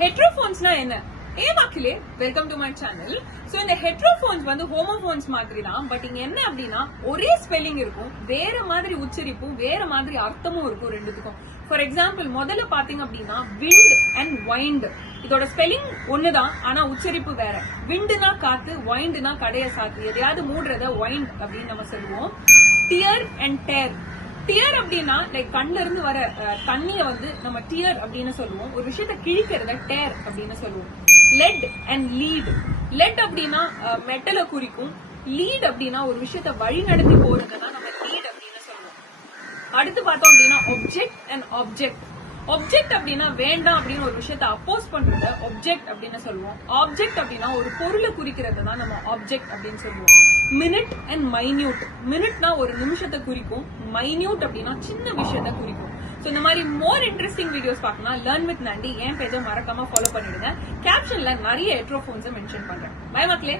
ஹெட்ரோஃபோன்ஸ்னா என்ன? மக்களே, welcome to my channel. So இந்த ஹெட்ரோஃபோன்ஸ் வந்து ஹோமோஃபோன்ஸ் மாதிரி தான். பட் இங்க என்ன அப்படின்னா ஒரே ஸ்பெல்லிங் இருக்கும், வேற மாதிரி உச்சரிப்பும் வேற மாதிரி அர்த்தமும் இருக்கும் ரெண்டுத்துக்கும். ஃபார் எக்ஸாம்பிள் முதல்ல பாத்தீங்க அப்படின்னா விண்ட் அண்ட் வைண்ட், இதோட ஸ்பெல்லிங் ஒண்ணுதான், ஆனா உச்சரிப்பு வேற. விண்டுனா காத்து, வைண்டுனா கடைய சாத்து, எதையாவது மூடுறத வைண்ட் அப்படின்னு நம்ம சொல்லுவோம். Dear and dare. டியர் அப்படின்னா லைக் கண்ணுல இருந்து வர தண்ணிய வந்து நம்ம டியர் அப்படின்னு சொல்லுவோம். ஒரு விஷயத்த கிழிக்கிறத டேர் அப்படின்னு சொல்லுவோம். Let and lead. லெட் அப்படின்னா மெட்டலை குறிக்கும். லீட் அப்படின்னா ஒரு விஷயத்த வழி நடத்தி போறதுதான் நம்ம லீட் அப்படின்னு சொல்லுவோம். அடுத்து பார்த்தோம் அப்படின்னா ஒப்ஜெக்ட் அண்ட் ஆப்ஜெக்ட். ஆப்ஜெக்ட் அப்படின்னா வேண்டாம் அப்படின்னு ஒரு விஷயத்த அப்போஸ் பண்றத ஆப்ஜெக்ட் அப்படின்னு சொல்லுவோம். ஆப்ஜெக்ட் அப்படின்னா ஒரு பொருளை குறிக்கிறது தான் நம்ம ஆப்ஜெக்ட் அப்படின்னு சொல்லுவோம். Minute and minute. மினிட்னா ஒரு நிமிஷத்தை குறிக்கும், மைன்யூட் அப்படின்னா சின்ன விஷயத்தை குறிக்கும். சோ இந்த மாதிரி மோர் இன்ட்ரெஸ்டிங் வீடியோஸ் பார்க்கணும் லேர்ன் வித் நாண்டி என் பேஜை மறக்காம ஃபாலோ பண்ணிடுங்க. கேப்ஷன்ல நிறைய ஹெட்ரோஃபோன்ஸ் மென்ஷன் பண்றேன். பை மக்களே.